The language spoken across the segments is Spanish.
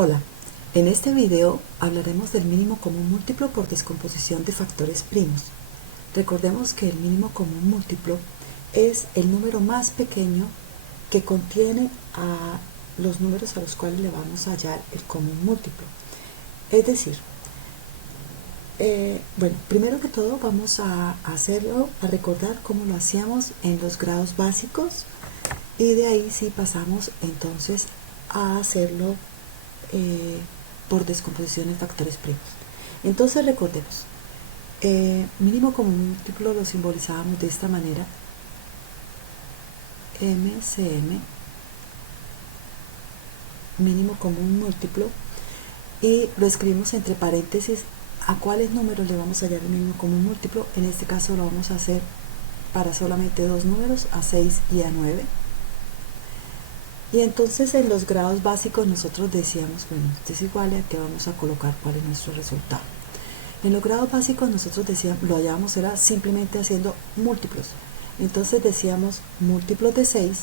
Hola, en este video hablaremos del mínimo común múltiplo por descomposición de factores primos. Recordemos que el mínimo común múltiplo es el número más pequeño que contiene a los números a los cuales le vamos a hallar el común múltiplo. Es decir, primero que todo vamos a recordar cómo lo hacíamos en los grados básicos y de ahí sí pasamos entonces a hacerlo por descomposición en factores primos. Entonces recordemos, mínimo común múltiplo lo simbolizábamos de esta manera: MCM, mínimo común múltiplo, y lo escribimos entre paréntesis a cuáles números le vamos a hallar el mínimo común múltiplo. En este caso lo vamos a hacer para solamente dos números, a 6 y a 9. Y entonces en los grados básicos nosotros decíamos, bueno, esto es igual a que vamos a colocar cuál es nuestro resultado. En los grados básicos nosotros decíamos, lo hallábamos era simplemente haciendo múltiplos. Entonces decíamos múltiplos de 6.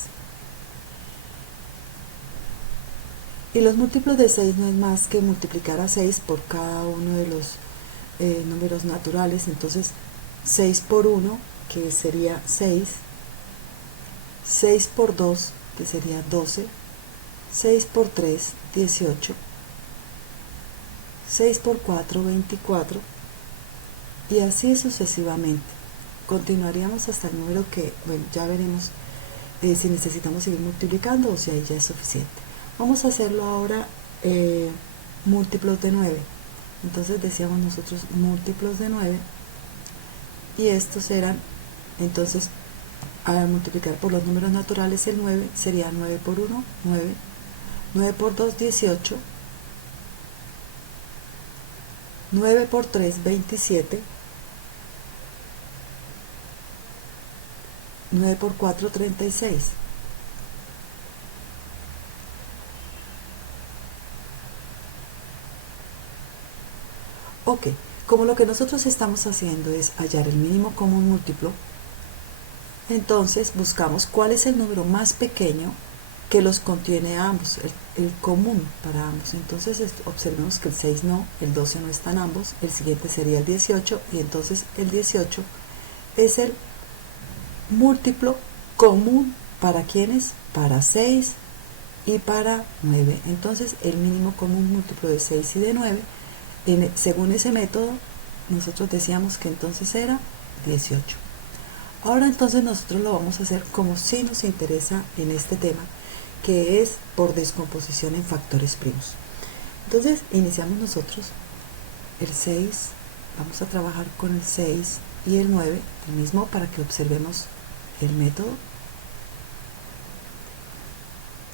Y los múltiplos de 6 no es más que multiplicar a 6 por cada uno de los números naturales. Entonces 6 por 1, que sería 6. 6 por 2, que sería 12, 6 por 3, 18, 6 por 4, 24, y así sucesivamente. Continuaríamos hasta el número que, bueno, ya veremos si necesitamos seguir multiplicando o si ahí ya es suficiente. Vamos a hacerlo ahora múltiplos de 9. Entonces decíamos nosotros múltiplos de 9, y estos eran, entonces, al multiplicar por los números naturales el 9 sería 9 por 1, 9, 9 por 2, 18, 9 por 3, 27, 9 por 4, 36. Ok, como lo que nosotros estamos haciendo es hallar el mínimo común múltiplo, entonces buscamos cuál es el número más pequeño que los contiene a ambos, el común para ambos. Entonces observemos que el 6 no, el 12 no están ambos, el siguiente sería el 18, y entonces el 18 es el múltiplo común para ¿quiénes? Para 6 y para 9. Entonces el mínimo común múltiplo de 6 y de 9, según ese método, nosotros decíamos que entonces era 18. Ahora entonces nosotros lo vamos a hacer como si nos interesa en este tema, que es por descomposición en factores primos. Entonces iniciamos nosotros el 6, vamos a trabajar con el 6 y el 9, el mismo para que observemos el método.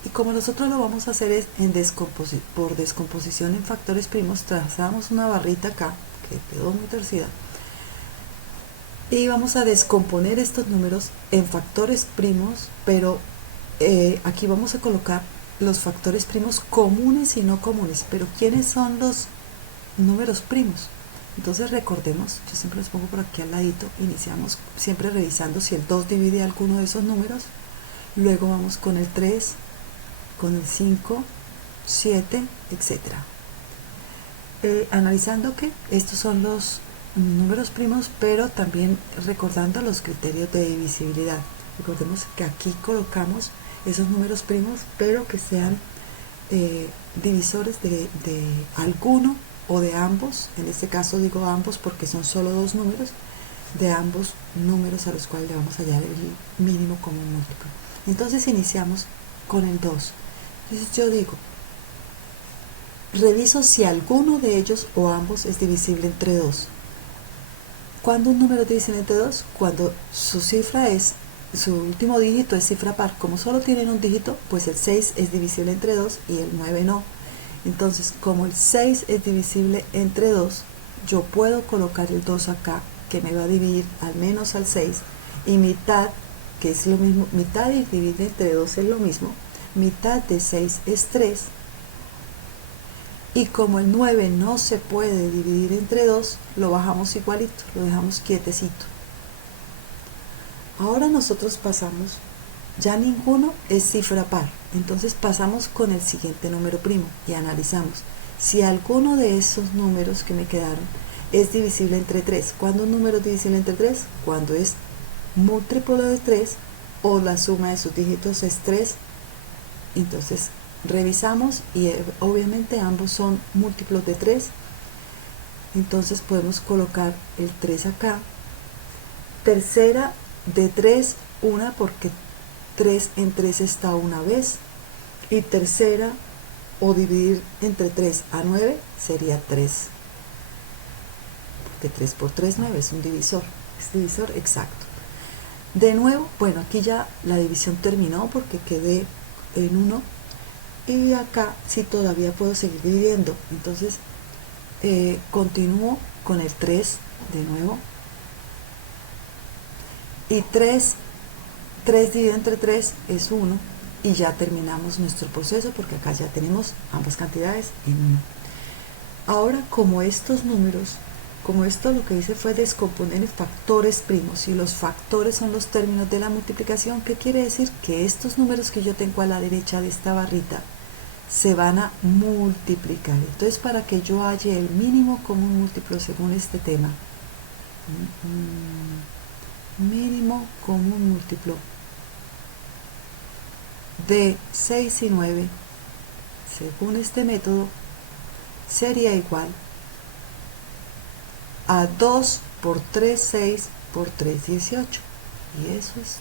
Y como nosotros lo vamos a hacer es por descomposición en factores primos, trazamos una barrita acá, que quedó muy torcida, y vamos a descomponer estos números en factores primos, pero aquí vamos a colocar los factores primos comunes y no comunes. Pero ¿quiénes son los números primos? Entonces recordemos, yo siempre los pongo por aquí al ladito, iniciamos siempre revisando si el 2 divide alguno de esos números, luego vamos con el 3, con el 5, 7, etc. Analizando que estos son los números primos, pero también recordando los criterios de divisibilidad. Recordemos que aquí colocamos esos números primos, pero que sean divisores de alguno o de ambos. En este caso digo ambos porque son solo dos números, de ambos números a los cuales le vamos a hallar el mínimo común múltiplo. Entonces iniciamos con el 2. Entonces yo digo, reviso si alguno de ellos o ambos es divisible entre 2. ¿Cuándo un número es divisible entre 2? Cuando su último dígito es cifra par. Como solo tienen un dígito, pues el 6 es divisible entre 2 y el 9 no. Entonces, como el 6 es divisible entre 2, yo puedo colocar el 2 acá, que me va a dividir al menos al 6, y mitad, que es lo mismo, mitad y dividir entre 2 es lo mismo, mitad de 6 es 3, y como el 9 no se puede dividir entre 2, lo bajamos igualito, lo dejamos quietecito. Ahora nosotros pasamos ya ninguno es cifra par. Entonces pasamos con el siguiente número primo y analizamos si alguno de esos números que me quedaron es divisible entre 3. ¿Cuándo un número es divisible entre 3? Cuando es múltiplo de 3 o la suma de sus dígitos es 3. Entonces revisamos y obviamente ambos son múltiplos de 3. Entonces podemos colocar el 3 acá. Tercera de 3, una porque 3 en 3 está una vez. Y tercera, o dividir entre 3 a 9, sería 3. Porque 3 por 3, 9 es un divisor. Es divisor exacto. De nuevo, bueno, aquí ya la división terminó porque quedé en 1. Y acá sí todavía puedo seguir dividiendo. Entonces, continúo con el 3 de nuevo. Y 3 dividido entre 3 es 1. Y ya terminamos nuestro proceso porque acá ya tenemos ambas cantidades en 1. Ahora, como estos números, como esto lo que hice fue descomponer en factores primos, y los factores son los términos de la multiplicación, ¿qué quiere decir? Que estos números que yo tengo a la derecha de esta barrita se van a multiplicar. Entonces, para que yo halle el mínimo común múltiplo según este tema, mínimo común múltiplo de 6 y 9, según este método, sería igual a 2 por 3, 6 por 3, 18. Y eso es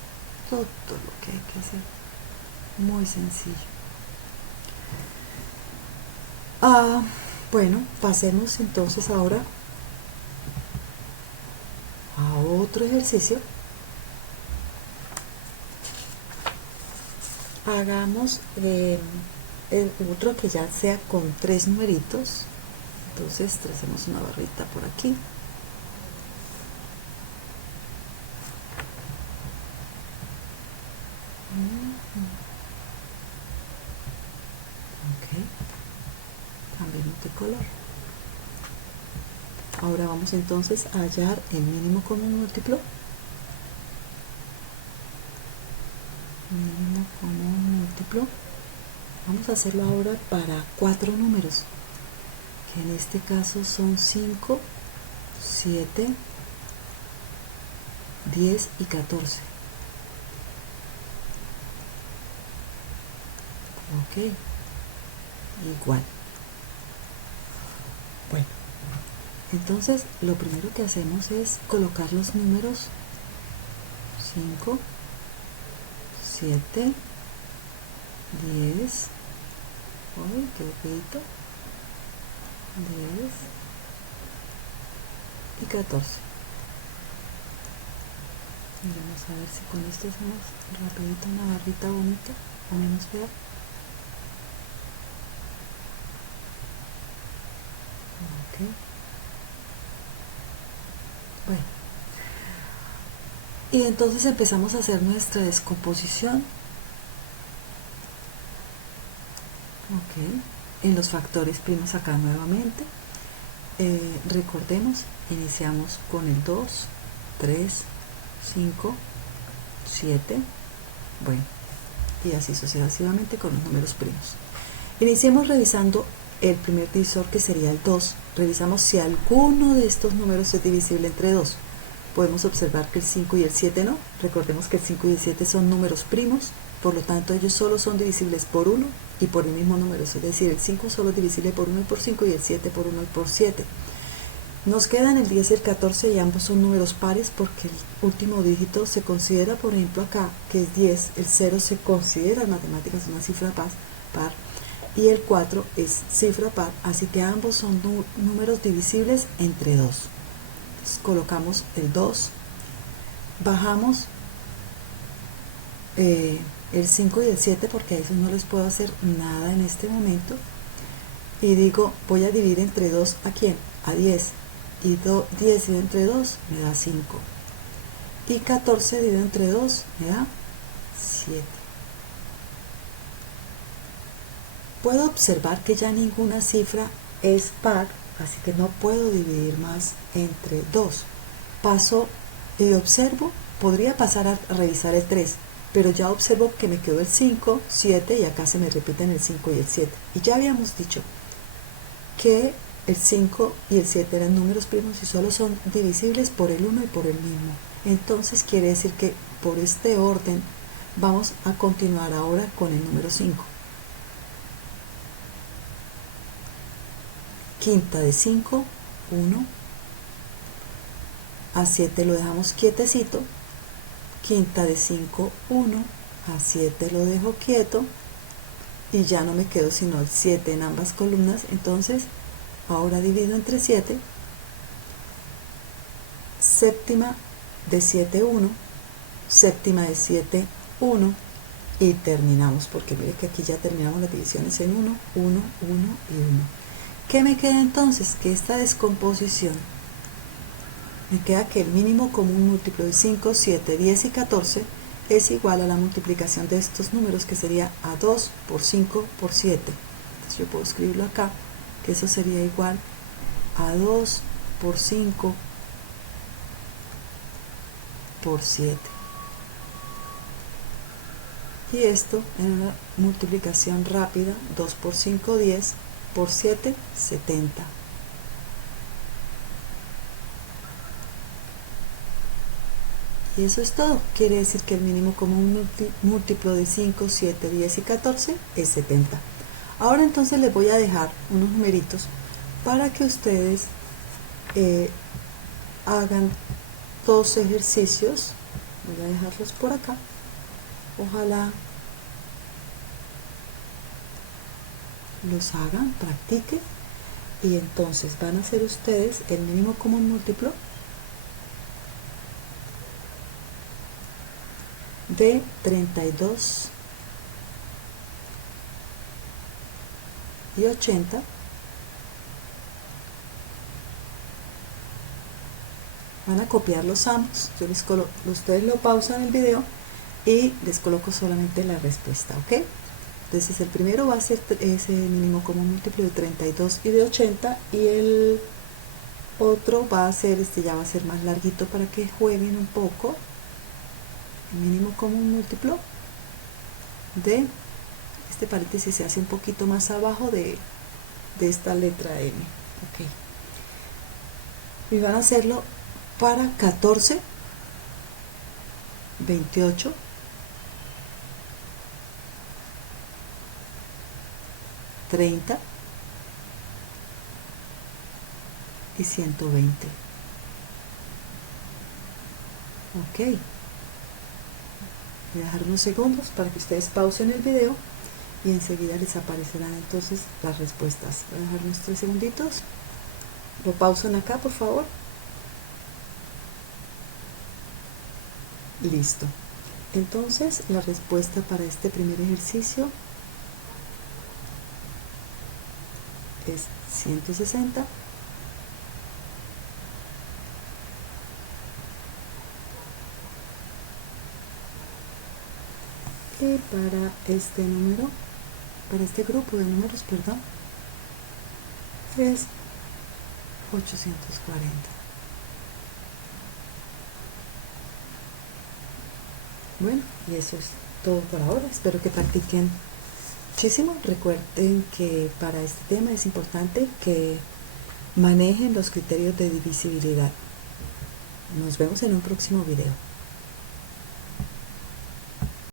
todo lo que hay que hacer. Muy sencillo. Bueno, pasemos entonces ahora a otro ejercicio. Hagamos el otro que ya sea con 3 numeritos. Entonces tracemos una barrita por aquí. Ok, cambiemos de color. Ahora vamos entonces a hallar el mínimo común múltiplo. Mínimo común múltiplo. Vamos a hacerlo ahora para 4 números, que en este caso son 5, 7, 10 y 14. Ok, igual. Bueno, entonces lo primero que hacemos es colocar los números 5, 7, 10, uy, qué feito, 10 y 14. Y vamos a ver si con esto hacemos rapidito una barrita bonita o menos fea. Ok. Bueno. Y entonces empezamos a hacer nuestra descomposición. Ok. En los factores primos acá nuevamente. Recordemos, iniciamos con el 2, 3, 5, 7, bueno, y así sucesivamente con los números primos. Iniciemos revisando el primer divisor, que sería el 2. Revisamos si alguno de estos números es divisible entre 2. Podemos observar que el 5 y el 7 no. Recordemos que el 5 y el 7 son números primos, por lo tanto ellos solo son divisibles por 1 y por el mismo número, es decir, el 5 solo es divisible por 1 y por 5 y el 7 por 1 y por 7. Nos quedan el 10 y el 14 y ambos son números pares porque el último dígito se considera, por ejemplo acá, que es 10, el 0 se considera en matemáticas una cifra par y el 4 es cifra par, así que ambos son números divisibles entre 2. Entonces colocamos el 2, bajamos el 5 y el 7 porque a esos no les puedo hacer nada en este momento, y digo, voy a dividir entre 2 ¿a quién? A 10, y 10 dividido entre 2 me da 5, y 14 dividido entre 2 me da 7. Puedo observar que ya ninguna cifra es par, así que no puedo dividir más entre 2. Paso y observo, podría pasar a revisar el 3, pero ya observo que me quedó el 5, 7 y acá se me repiten el 5 y el 7. Y ya habíamos dicho que el 5 y el 7 eran números primos y solo son divisibles por el 1 y por el mismo. Entonces quiere decir que por este orden vamos a continuar ahora con el número 5. Quinta de 5, 1. A 7 lo dejamos quietecito. Quinta de 5, 1. A 7 lo dejo quieto. Y ya no me quedo sino el 7 en ambas columnas. Entonces, ahora divido entre 7. Séptima de 7, 1. Séptima de 7, 1. Y terminamos, porque mire que aquí ya terminamos las divisiones en 1, 1, 1 y 1. ¿Qué me queda entonces? Que esta descomposición me queda que el mínimo común múltiplo de 5, 7, 10 y 14 es igual a la multiplicación de estos números, que sería a 2 por 5 por 7. Entonces yo puedo escribirlo acá, que eso sería igual a 2 por 5 por 7. Y esto en una multiplicación rápida, 2 por 5, 10, por 7, 70. Y eso es todo. Quiere decir que el mínimo común múltiplo de 5, 7, 10 y 14 es 70. Ahora entonces les voy a dejar unos numeritos para que ustedes hagan dos ejercicios. Voy a dejarlos por acá. Ojalá los hagan, practiquen, y entonces van a hacer ustedes el mínimo común múltiplo de 32 y 80. Van a copiar los ambos. Yo les coloco, ustedes lo pausan el video y les coloco solamente la respuesta, ¿ok? Entonces el primero va a ser ese mínimo común múltiplo de 32 y de 80, y el otro va a ser, ya va a ser más larguito para que jueguen un poco. El mínimo común múltiplo de, este paréntesis se hace un poquito más abajo de esta letra M, ok. Y van a hacerlo para 14, 28, 30 y 120. Ok. Voy a dejar unos segundos para que ustedes pausen el video y enseguida les aparecerán entonces las respuestas. Voy a dejar unos 3 segunditos. Lo pausan acá, por favor. Listo. Entonces la respuesta para este primer ejercicio es 160. Y para este número, para este grupo de números, perdón, es 840. Bueno, y eso es todo por ahora. Espero que practiquen muchísimo. Recuerden que para este tema es importante que manejen los criterios de divisibilidad. Nos vemos en un próximo video.